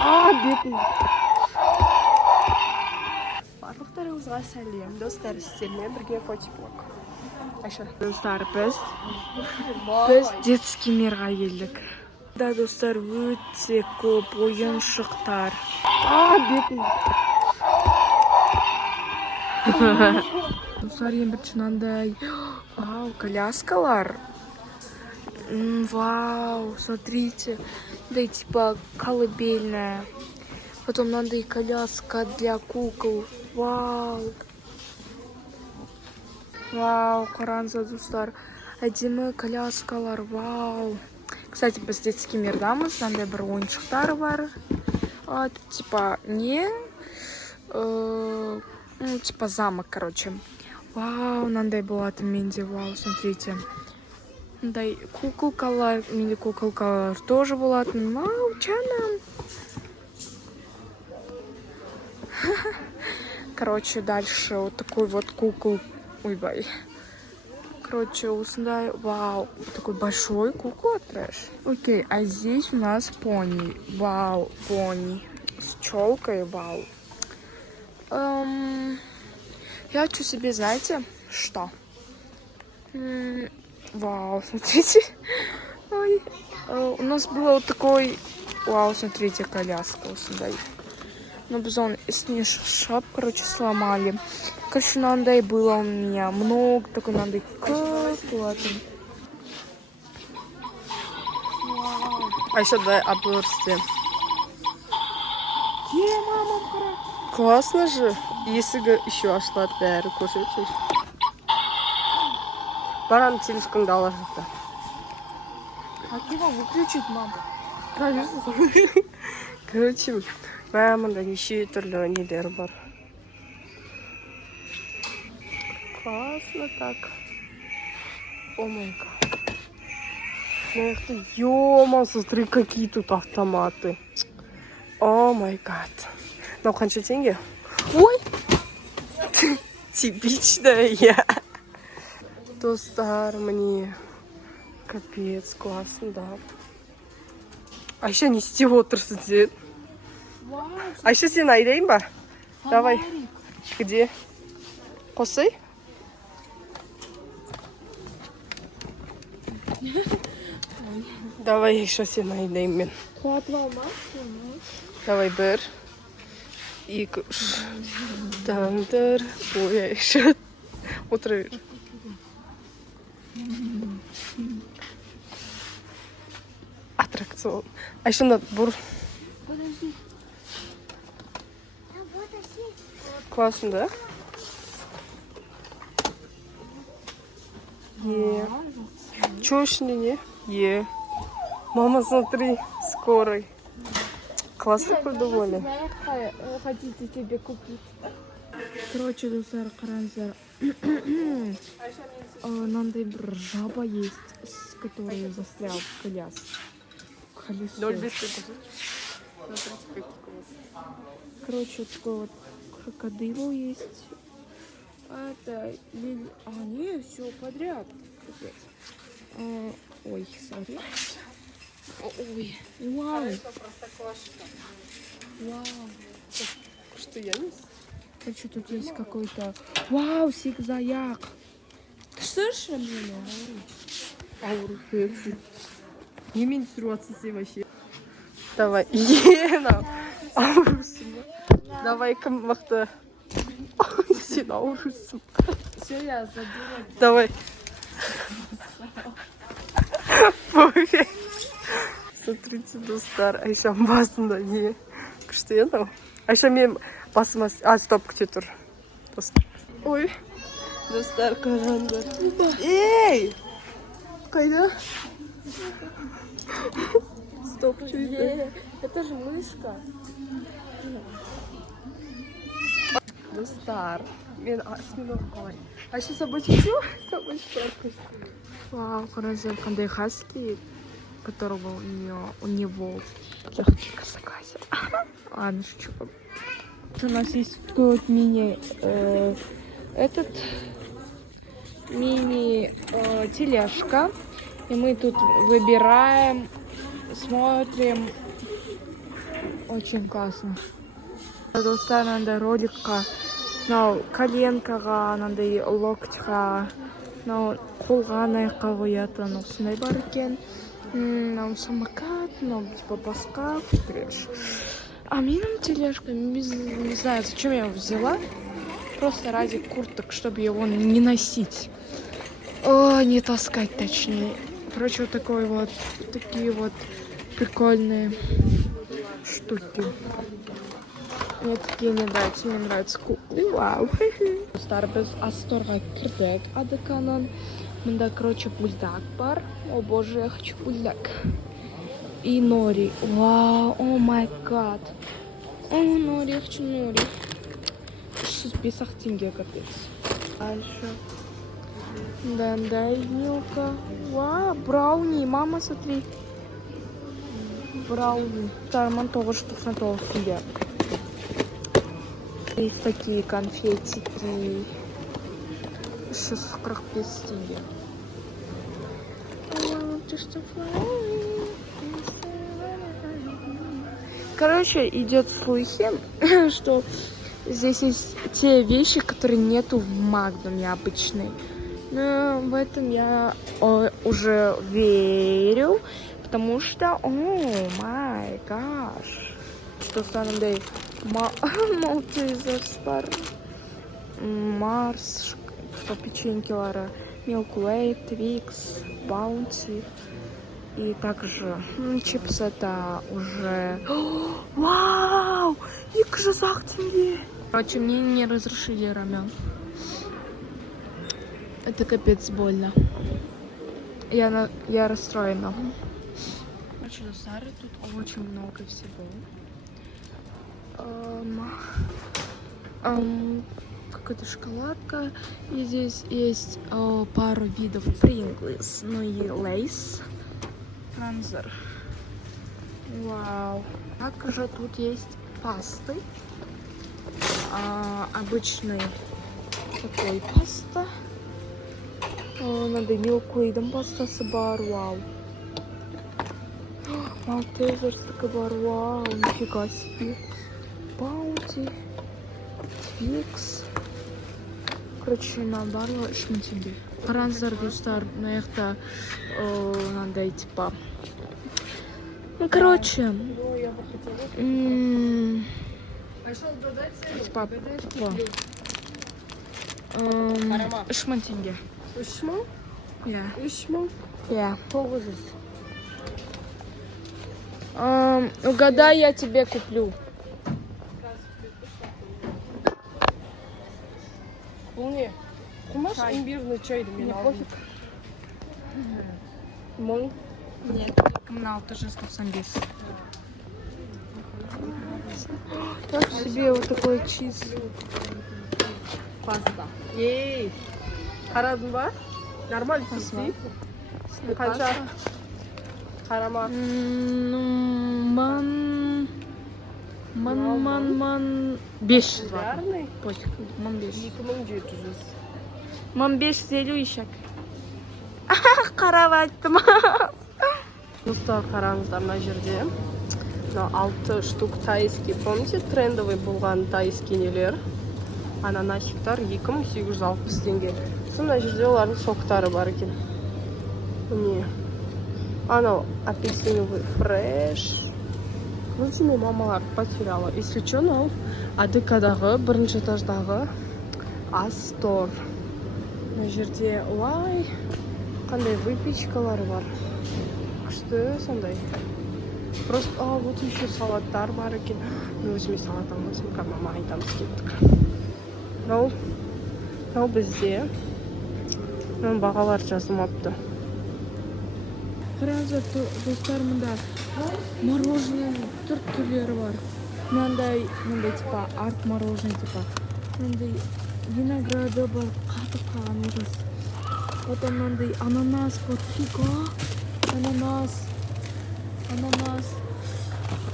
бетін. Барлықтарыңызға сәлем. Достар, сіздермен бірге фотоблог. Айша. Достар, біз детский мирға келдік. Да, достар, өте көп ойыншықтар. Бетін. Достар, ең біріншінандай. Вау, коляскалар. Вау, смотрите. Да, типа колыбельная. Потом надо и коляска для кукол. Вау. Вау, қараңыздар, достар. Әдемі коляскалар. Вау. Кстати, біз детский мирдамыз. Мынандай бір ойыншықтар бар. Типа не... типа замок, короче. Вау, мынандай болатын менде. Вау, смотрите. Мындай куколкалар, мини-куколкалар тоже болатын. Вау, чанам. Короче, дальше вот такой вот кукол. Ой, бай. Короче, усындай. Вау, такой большой кукол трэш. Окей, а здесь у нас пони. Вау, пони. С челкой, вау. Я хочу себе, знаете, что? Вау, смотрите. Ой. У нас было вот такой... Вау, смотрите, коляска. Усындай. Ну, бзон, если шап, короче, сломали. Короче, нандай было у меня много, такой нандай. Как ладно. А еще дай обверсти. Классно же. Если еще ашла бәрі көрсетші. Баран телефон дала жата. А его выключить, мама? Конечно. Короче, мамада неше түрлі нелер бар. Классно так. О май гад. Ё-мо, смотри, какие тут автоматы. О май гад. Ну, қанша теңге? Ой! Типичная я. Достар, мне капец, классно, да. А еще не істеп отырсың сен. А еще сен айдайын ба? Давай. Где? Қосай? Давай еще сен айдайын мен. Қуатып алмасын. Давай бір. Екі, үш. Таңдыр. Ой, еще. Отыра бер. Аттракцион. А еще надо бур. Подожди. Классно, да? Чё ж не? Мама, смотри, скорый. Классно придумали. Хотите себе купить? Короче, достар, қараңыздар. Мынандай бір жаба есть, который застрял в коляске. Короче, вот такой вот крокодил есть. Это не, все подряд. Ой, смотри. Ой, вау. Вау. Что я не... Короче, тут есть какой-то... Вау, зигзаяк. Ты слышишь, мне ауру? Немен түсіріп вообще. Давай. Ена. Аурусың. Давай, кім мықты? Сен аурусың. Все, я забыла. Давай. Пофиг. Смотрите, достар. Айшам басында не? Күшті ена. Айша мен басыма... стоп, күте тұр. Ой. Достар, қараңдар. Эй! Қайда? Стоп, что это? Это же мышка. Достар. Мен осьминог қалай. А еще собачка. Собачка. Вау, қараңдар, қандай хаски, которого у него. Я хочу косоглазия. Ладно, шучу. У нас есть такой вот мини тележка, и мы тут выбираем, смотрим. Очень классно. Достар мындай роликка, мынау коленкага, мындай локтьга, мынау колган аякка коятын осындай бар экен. Мынау самокат, мынау типа баска, короче. А менің тележка, не знаю, зачем я его взяла. Просто ради курток, чтобы его не носить. О, не таскать, точнее. Короче, вот такой вот, такие вот прикольные штуки. Мне такие не нравятся, мне нравятся куклы. Вау. Достар біз Асторға кірдік адыканан. Мында, короче, бульдак бар. О боже, я хочу бульдак. И нори. Вау, о май гад. О, нори, я хочу нори. 650 тенге, капец. Дальше. Да, Милка. Вау, брауни. Мама, смотри. Брауни. Тарман 999 тенге. Есть такие конфетики. 645 тенге. Короче, идет слухи, что здесь есть те вещи, которые нету в Магнуме обычной. Но в этом я уже верю, потому что, о май гаш, что станет Малтезерс бар, Марс, по печеньке Лара, Milky Way, Twix, Bounty. И также чипсы это уже... Вау! Их же тенге! Короче, мне не разрешили рамен. Это капец больно. Я расстроена. Короче, до Сары тут очень много всего. Какая-то шоколадка. И здесь есть пару видов Pringles, ну и Lays. Франзер. Вау. Также тут есть пасты. Обычный такой паста. Надо милкуидом пастасы бар. Вау. Малтезерс такой бар. Вау. Нифига себе. Баунти. Твикс. Короче, на барлы 3 мың теңге. Қараңыздар достар, мына мынандай типа. Ну, короче. Типа. 3 мың теңге. 3 мың? Иә. 3 мың? Иә. 900. Угадай, я тебе куплю. Бұл не? Құмаш имбирный чайды мен алдым. Мың? Нет, мына 695. Так себе вот такой чиз. Паста. Ей! Қарадың ба? Нормально сізді? Қанша? Қарама. Ман 500 var. Бәріне? Пофиг, ман 500. 2700. Ман 550 ишек. Қарап айттым. Достар, қараңыздар, мына жерде 6 штук тайский, помните, трендовый болған тайский нелер, ананасиктар 2860 теңге. Мына жерде олардың соктары бар екен. Міне. Анау апельсиновый фреш. Короче, мен мамаларды потеряла. Если что, мынау АДК-дағы, бірінші этаждағы Астор. Мына жерде ой, қандай выпечкалар бар. Күшті сондай. Просто, вот еще салаттар бар екен. Мен өзіме салат алмасам, мама айтамыз кеттік. Мынау бізде. Мынау бағалар жазылмапты. Қараңыздар достар, мында мороженое түрлері бар. Мынандай типа арт мороженое типа. Мынандай винограды бар, қатып қалған ужас. Потом мынандай ананас бар, фига. Ананас.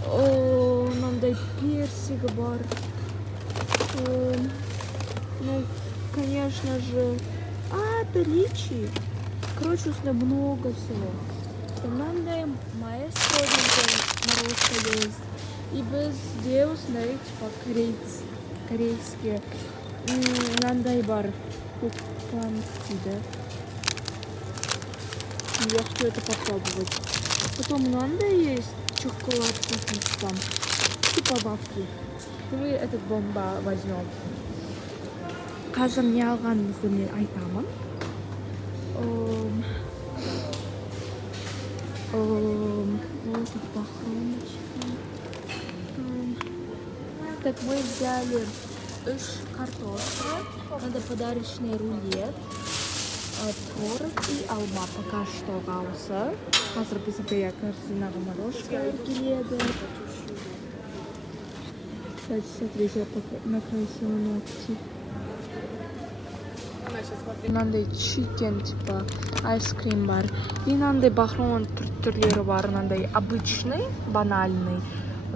Мынандай персигі бар. Ну, конечно же. Это личи. Короче, у много всего. Мынандай маэстро морожка есть. И bizde осындай типа корейские мынандай бар кукпанки, да. Я хочу это попробовать. Потом мынандай есть шоколад с вкусом. Типа вафли. Мы этот бомба возьмем. Қазір не алғанымызды мен айтамын. Так, мы взяли картошку, надо подарочный рулет, творог и алма пока что қалса. Қазір бізге корзинаға мороженое келеді. Кстати, смотрите, я накрасила ногти. Мынандай чикен типа айскрим бар. И мынандай бахромон түрлері бар. Мынандай обычный, банальный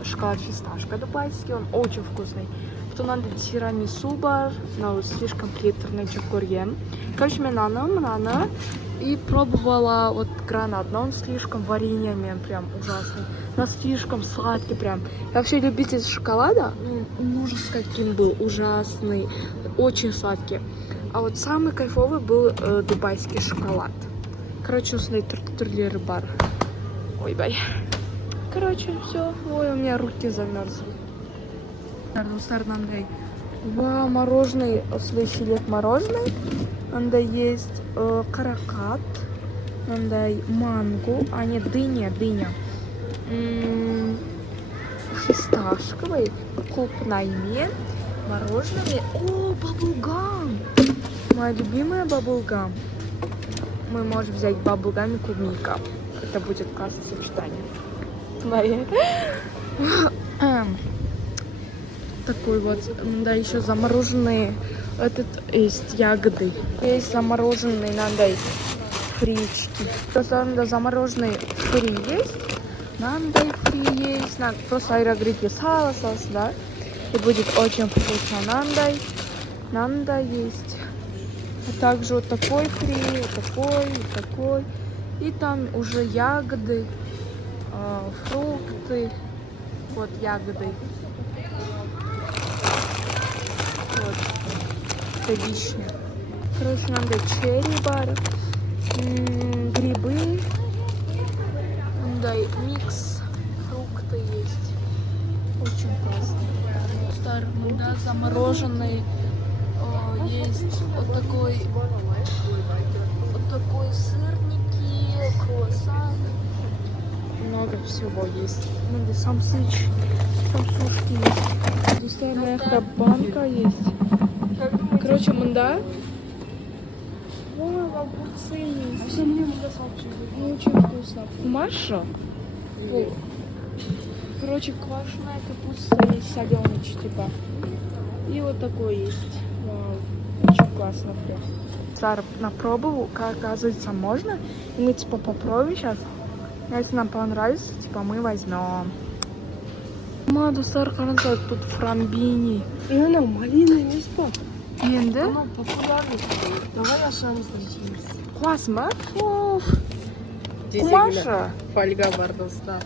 шоколад фисташка дубайский, он очень вкусный. Потом мынандай тирамису бар, но слишком приторный, чек көрген. Короче, мен мынаны и пробовала вот гранат, но он слишком вареньями прям ужасный. Но слишком сладкий прям. Я вообще любитель шоколада, ужас каким был, ужасный, очень сладкий. А вот самый кайфовый был дубайский шоколад. Короче, осындай түрлері бар. Ой-бай. Короче, все. Ой, у меня руки замерзли. Достар мынандай. Вау, мороженое, слышали, мороженое. Мынандай есть каракат. Мынандай манго, а нет, дыня. Фисташковый, клубнаймен, мороженое. О, баблгам! Моя любимая баблгам. Мы можем взять баблгам и клубника. Это будет классное сочетание. Смотри. Такой вот, да, еще замороженные, этот есть ягоды. Есть замороженные, надо фрички. Просто замороженные фри есть, надо фри есть, надо просто аэрогрите сало, да, и будет очень вкусно. Надо есть. А также вот такой фри, вот такой. И там уже ягоды, фрукты, вот ягоды. Вот, это вишня. Короче, надо черри бар, грибы, да, микс, фрукты есть. Очень классно. Да, замороженный. Есть вот такой сырники, круассан. Много всего есть. Надо самсушки есть. Здесь моя храбанка есть. Короче, мында. Вау, огурцы есть. Очень вкусно. Маша? Короче, квашеная капуста есть, соленый типа. И вот такой есть. Вау, очень классно прям. Сара напробовал, как оказывается можно. И мы типа попробуем сейчас. Если нам понравится, типа мы возьмем. Мама, Сара, кажется, тут фрамбини. И она малина емес па? Енді? Она популярный. Давай ашамыз начнем. Класс, ма? Оф. Кумаша? Фольга бар, достар.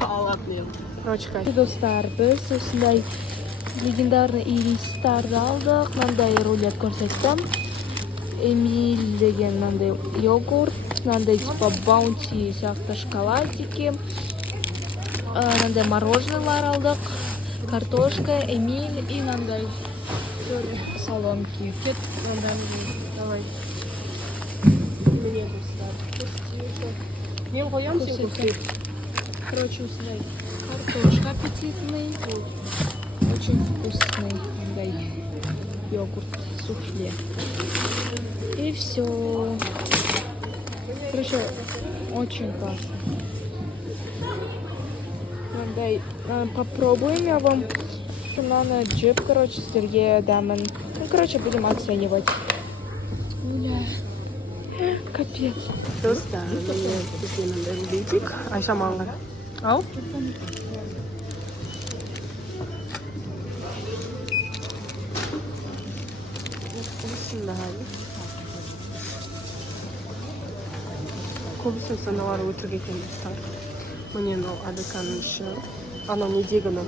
Алатын. Короче, достар, біз осындай легендарный ирistарды алдық. Мынандай рулет көрсеттім. Эмиль деген мынандай йогурт, мынандай типа баунти сияқты шоколадики. Мынандай мороженое алдық. Картошка, Эмиль и мынандай соломки. Кет, давай. Мне достар. Мен қоям, сен көпсет. Короче, осындай картошка аппетитный. Очень вкусный мындай йогурт, суфле. И все. Короче, очень классно. Мындай попробуем, я вам шумана джип, короче, Сергея Дамен. Ну, короче, будем оценивать. Капец. Достар. Мне битик. Айша малға. Ау? Көбісі саналары өтірік екен достар. Міне мынау адеканның іші. Анау недегінің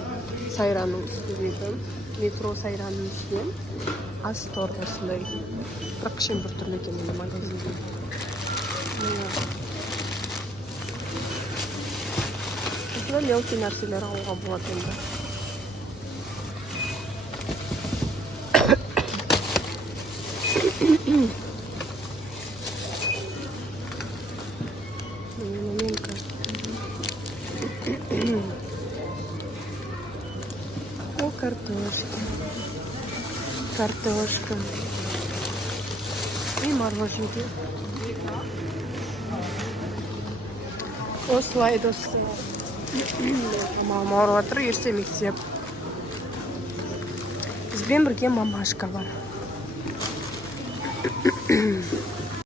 сайранның үсті деді. Метро сайранның үсті. Астор осындай. Бірақ кішкене бір түрлі екен енді магазинде. Осындай мелкий нәрселер алуға болады енді. Маленько. О, картошка. Картошка. И мороженки. Осылай достым. Мама ауырып жатыр, ертең мектеп. Бізбен бірге мамашка бар.